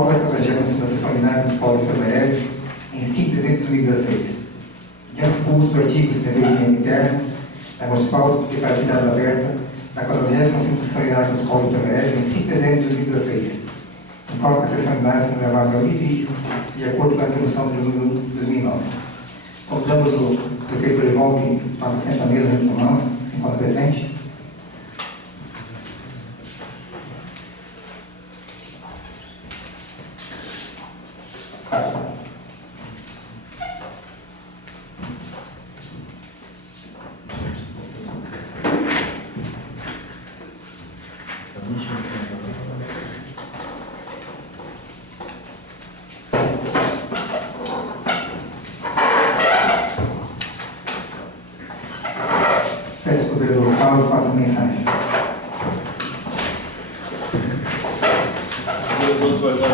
pauta da 40ª Sessão Ordinária Municipal de Vitor Meireles, em 5 de dezembro de 2016. Diante exposto do artigo 71 de Regimento Interno da Municipal de Atividades Abertas, da 40ª Sessão Ordinária Municipal de Vitor Meireles, em 5 de dezembro de 2016. Informa que a sessão ordinária será gravada em vídeo, de acordo com a resolução de número 2009. Convidamos o prefeito Dorival, que passa sempre à mesa junto com nós, se encontra presente. Peço que o vereador Paulo faça a mensagem. Deus vai usar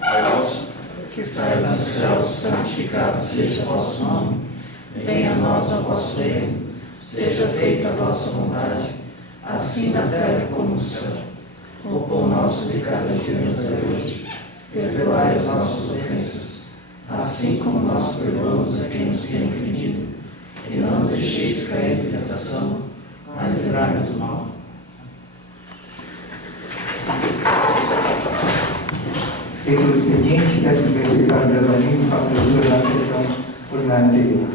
Pai nosso, que estais no céu, santificado seja o vosso nome. Venha a nós o vosso reino. Seja feita a vossa vontade, assim na terra como no céu. O pão nosso de cada dia nos dai hoje. Perdoai as nossas ofensas, assim como nós perdoamos a quem nos tem ofendido. E não nos deixeis cair em tentação, mas livrai-nos do mal. Feito o expediente, peço que o secretário vereador Lino faça a leitura da sessão ordinária anterior.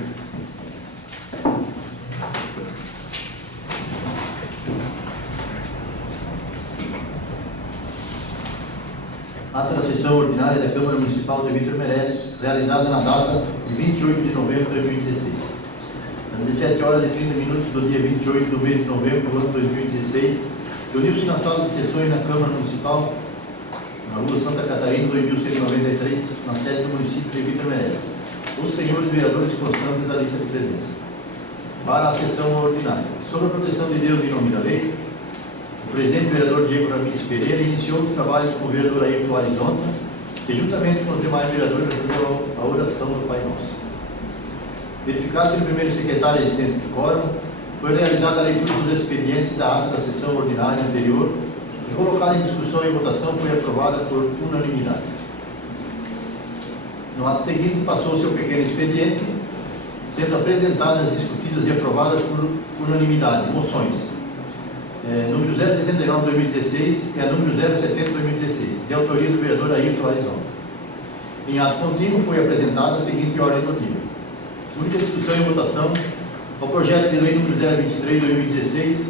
Ata da sessão ordinária da Câmara Municipal de Vitor Meireles, realizada na data de 28 de novembro de 2016. Às 17 horas e 30 minutos do dia 28 do mês de novembro do ano 2016, reuniu-se na sala de sessões da Câmara Municipal, na rua Santa Catarina, 2193, na sede do município de Vitor Meireles, os senhores vereadores constantes da lista de presença. Para a sessão ordinária, sob a proteção de Deus e em nome da lei, o presidente vereador Diego Ramírez Pereira iniciou os trabalhos com o vereador Ayrton Arizonta, que juntamente com os demais vereadores recebeu a oração do Pai Nosso. Verificado pelo primeiro secretário a existência de quórum, foi realizada a leitura dos expedientes da ata da sessão ordinária anterior e colocada em discussão e votação foi aprovada por unanimidade. No ato seguinte, passou-se ao pequeno expediente, sendo apresentadas, discutidas e aprovadas por unanimidade moções. Número 069/2016 e a número 070/2016, de autoria do vereador Ayrton Arizonta. Em ato contínuo foi apresentada a seguinte ordem do dia. Única discussão e votação ao projeto de lei número 023/2016,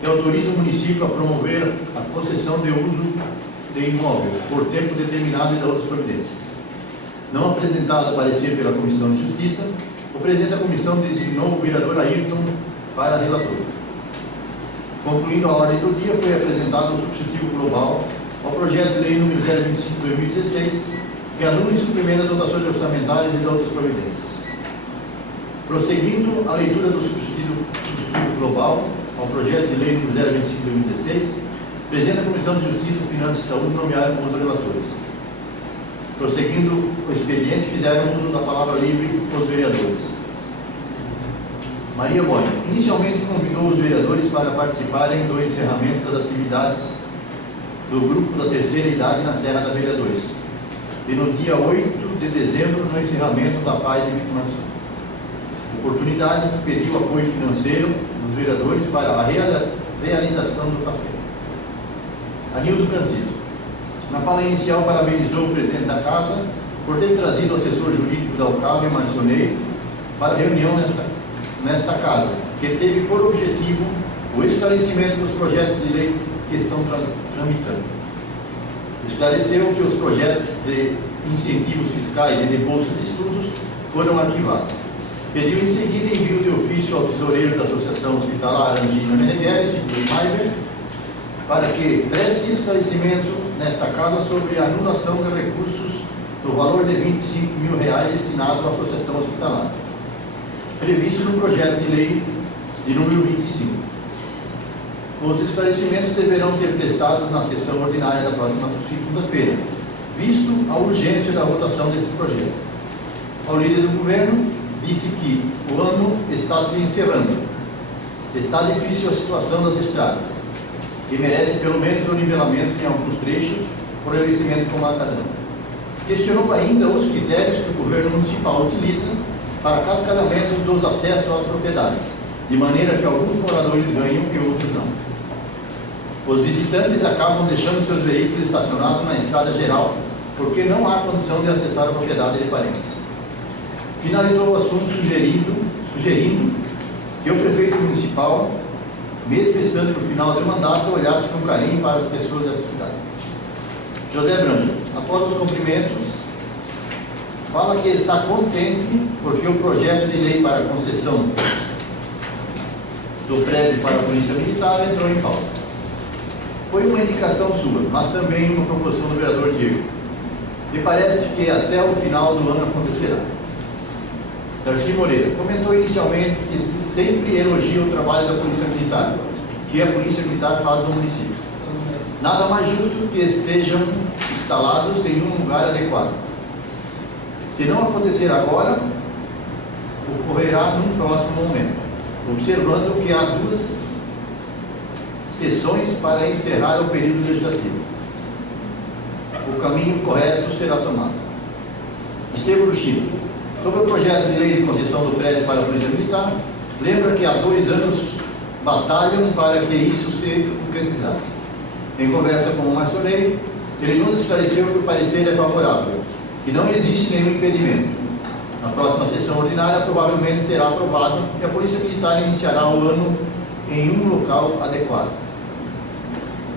que autoriza o município a promover a concessão de uso de imóvel por tempo determinado e da outras providências. Não apresentada a parecer pela Comissão de Justiça, o presidente da comissão designou o vereador Ayrton para relator. Concluindo a ordem do dia, foi apresentado o substitutivo global ao projeto de lei número 025/2016, que anula e suplementa dotações orçamentárias e de outras providências. Prosseguindo a leitura do substitutivo global ao projeto de lei número 025/2016, o presidente da Comissão de Justiça, Finanças e Saúde nomearam como os relatores. Prosseguindo o expediente, fizeram uso da palavra livre os vereadores. Maria Mônica inicialmente convidou os vereadores para participarem do encerramento das atividades do grupo da terceira idade na Serra da Vereadores, e no dia 8 de dezembro, no encerramento da PAI de Vitor Marçal. Oportunidade que pediu apoio financeiro dos vereadores para a realização do café. Anildo Francisco, na fala inicial, parabenizou o presidente da Casa por ter trazido o assessor jurídico da Alcântara, Marcionei, para a reunião nesta Casa, que teve por objetivo o esclarecimento dos projetos de lei que estão tramitando. Esclareceu que os projetos de incentivos fiscais e de bolsa de estudos foram arquivados. Pediu em seguida envio de ofício ao tesoureiro da Associação Hospitalar Angina Meneghelli, Maiber, para que preste esclarecimento nesta Casa sobre a anulação de recursos no valor de R$25 mil destinado à Associação Hospitalar, previsto no projeto de lei de número 25. Os esclarecimentos deverão ser prestados na sessão ordinária da próxima segunda-feira, visto a urgência da votação deste projeto. Ao líder do governo, disse que o ano está se encerrando. Está difícil a situação das estradas, que merece pelo menos o nivelamento em alguns trechos por investimento como acadão. Questionou ainda os critérios que o governo municipal utiliza para cascalhamento dos acessos às propriedades, de maneira que alguns moradores ganham e outros não. Os visitantes acabam deixando seus veículos estacionados na estrada geral, porque não há condição de acessar a propriedade de parentes. Finalizou o assunto sugerindo que o prefeito municipal, mesmo estando no final do mandato, olhasse com carinho para as pessoas dessa cidade. José Branco, após os cumprimentos, fala que está contente porque o projeto de lei para a concessão do prédio para a Polícia Militar entrou em pauta. Foi uma indicação sua, mas também uma proposição do vereador Diego. Me parece que até o final do ano acontecerá. Darcy Moreira comentou inicialmente que sempre elogia o trabalho da Polícia Militar, que a Polícia Militar faz no município. Nada mais justo que estejam instalados em um lugar adequado. Se não acontecer agora, ocorrerá num próximo momento, observando que há 2 sessões para encerrar o período legislativo. O caminho correto será tomado. Estevam Luchis, sobre o projeto de lei de concessão do prédio para a Polícia Militar, lembra que há 2 anos batalham para que isso se concretizasse. Em conversa com o Marçoneiro, ele nos esclareceu que o parecer é favorável, que não existe nenhum impedimento. Na próxima sessão ordinária, provavelmente será aprovado e a Polícia Militar iniciará o ano em um local adequado.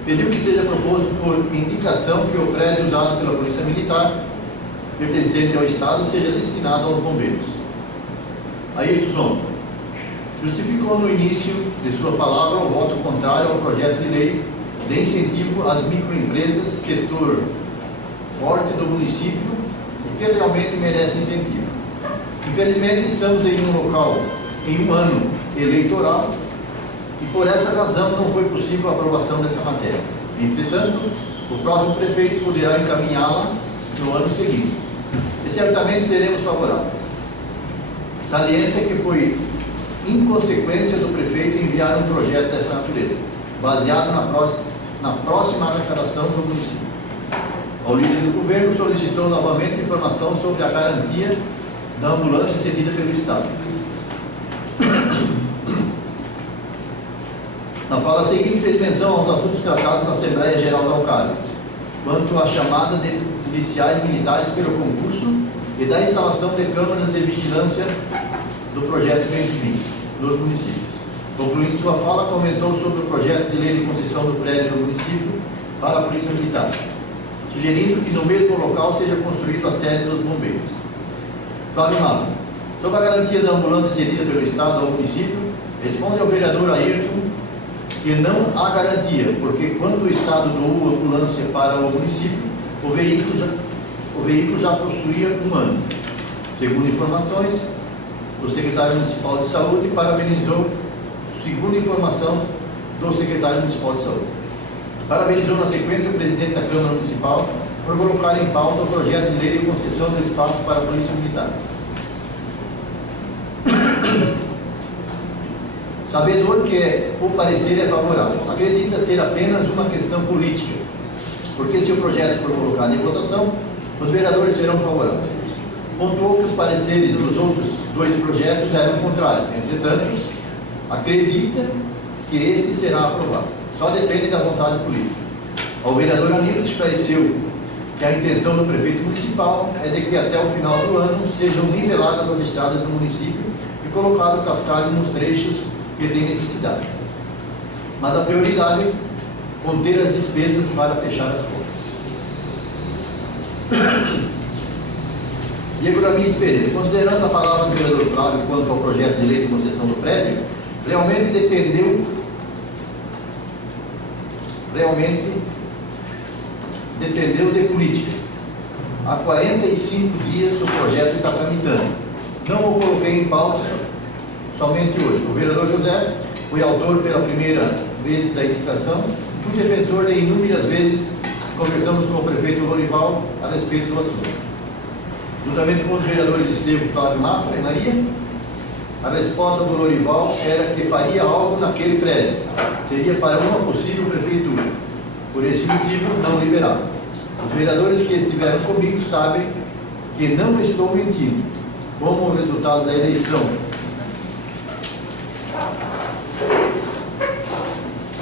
Pediu que seja proposto por indicação que o prédio usado pela Polícia Militar, pertencente ao Estado, seja destinado aos bombeiros. Ayrton Zonta justificou no início de sua palavra o voto contrário ao projeto de lei de incentivo às microempresas, setor forte do município e que realmente merece incentivo. Infelizmente, estamos em um local, em um ano eleitoral, e por essa razão não foi possível a aprovação dessa matéria. Entretanto, o próximo prefeito poderá encaminhá-la no ano seguinte, e certamente seremos favoráveis. Salienta que foi inconsequência do prefeito enviar um projeto dessa natureza, baseado na próxima arrecadação do município. O líder do governo solicitou novamente informação sobre a garantia da ambulância cedida pelo Estado. Na fala seguinte, fez menção aos assuntos tratados na Assembleia Geral da UCAR, quanto à chamada de policiais militares pelo concurso e da instalação de câmaras de vigilância do projeto 2020 nos municípios. Concluindo sua fala, comentou sobre o projeto de lei de concessão do prédio do município para a Polícia Militar, sugerindo que no mesmo local seja construído a sede dos bombeiros. Flávio Mafra, sobre a garantia da ambulância cedida pelo Estado ao município, responde ao vereador Ayrton que não há garantia, porque quando o Estado doou a ambulância para o município, o veículo já possuía um ano. Segundo informações, o secretário municipal de saúde parabenizou, segundo informação do secretário municipal de saúde, parabenizou na sequência o presidente da Câmara Municipal por colocar em pauta o projeto de lei de concessão do espaço para a Polícia Militar. Sabedor que o parecer é favorável, acredita ser apenas uma questão política, porque se o projeto for colocado em votação, os vereadores serão favoráveis. Pontuou que os pareceres dos outros 2 projetos eram contrários, entretanto, acredita que este será aprovado. Só depende da vontade política. O vereador Aníbal esclareceu que a intenção do prefeito municipal é de que até o final do ano sejam niveladas as estradas do município e colocado cascalho nos trechos que têm necessidade. Mas a prioridade é conter as despesas para fechar as contas. Diego Ramires Pereira, considerando a palavra do vereador Flávio quanto ao projeto de lei de concessão do prédio, realmente dependeu de política. Há 45 dias o projeto está tramitando. Não o coloquei em pauta somente hoje. O vereador José foi autor pela primeira vez da indicação, fui defensor de inúmeras vezes, conversamos com o prefeito Lorival a respeito do assunto. Juntamente com os vereadores Estevam, Flávio Mafra e Maria, a resposta do Lorival era que faria algo naquele prédio. Seria para uma possível prefeitura. Por esse motivo, não liberava. Os vereadores que estiveram comigo sabem que não estou mentindo. Como o resultado da eleição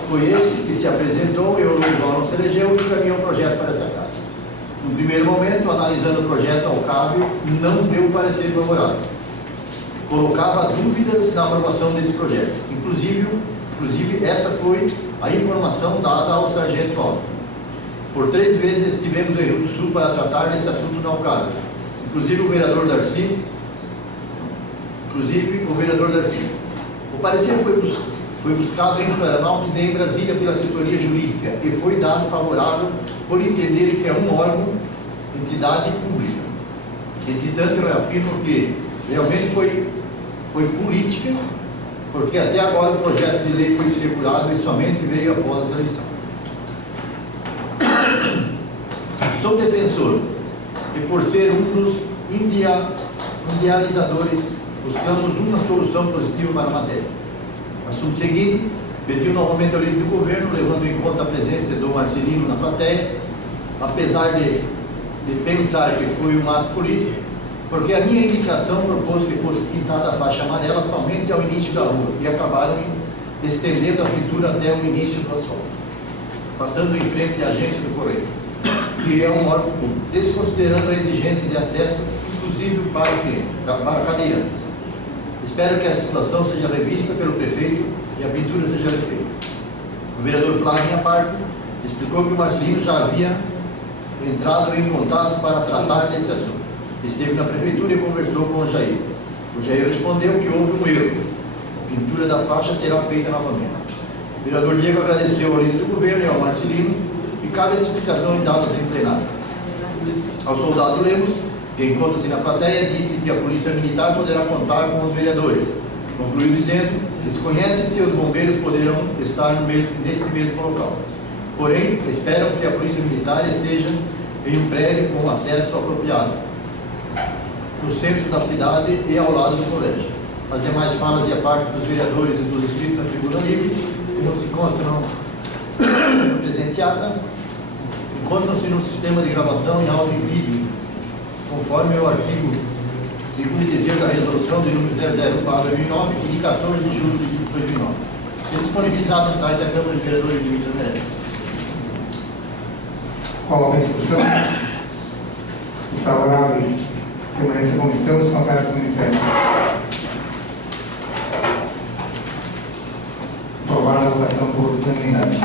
foi esse que se apresentou, eu e o João não se elegeu e encaminhei um projeto para essa casa. No primeiro momento, analisando o projeto ao cabo, não deu parecer favorável. Colocava dúvidas na aprovação desse projeto. Inclusive essa foi a informação dada ao sargento Alto. Por 3 vezes estivemos em Rio do Sul para tratar desse assunto na Alcântara. Inclusive o vereador Darcy. O parecer foi buscado em Florianópolis e em Brasília pela assessoria jurídica e foi dado favorável por entender que é um órgão, entidade pública. Entretanto, eu afirmo que realmente foi política, porque até agora o projeto de lei foi circulado e somente veio após a eleição. Sou defensor e, por ser um dos idealizadores, buscamos uma solução positiva para a matéria. Assunto seguinte, pediu novamente ao líder do governo, levando em conta a presença do Marcelino na plateia, apesar de pensar que foi um ato político, porque a minha indicação propôs que fosse pintada a faixa amarela somente ao início da rua e acabaram estendendo a pintura até o início do asfalto, passando em frente à agência do Correio, que é um órgão público, desconsiderando a exigência de acesso, inclusive para o cliente, para cadeirantes. Espero que essa situação seja revista pelo prefeito e a pintura seja refeita. O vereador Flávio, minha parte, explicou que o Marcelino já havia entrado em contato para tratar desse assunto. Esteve na prefeitura e conversou com o Jair. O Jair respondeu que houve um erro. A pintura da faixa será feita novamente. O vereador Diego agradeceu ao líder do governo e ao Marcelino e cabe as explicações dadas em plenário. Ao soldado Lemos, que encontra-se na plateia, disse que a polícia militar poderá contar com os vereadores. Concluiu dizendo: desconhece se os bombeiros poderão estar neste mesmo local. Porém, esperam que a polícia militar esteja em um prédio com acesso apropriado, no centro da cidade e ao lado do colégio. As demais falas e a parte dos vereadores e dos inscritos na tribuna livre, que não se constam no presente ata, encontram-se no sistema de gravação em áudio e vídeo, conforme o artigo 2º da resolução de número 010/2009, de 14 de julho de 2009. É disponibilizado no site da Câmara de Vereadores de Minas Gerais. Coloca a discussão. Os favoráveis permaneçam como estão, os contrários se manifestam. Aprovada a votação por unanimidade.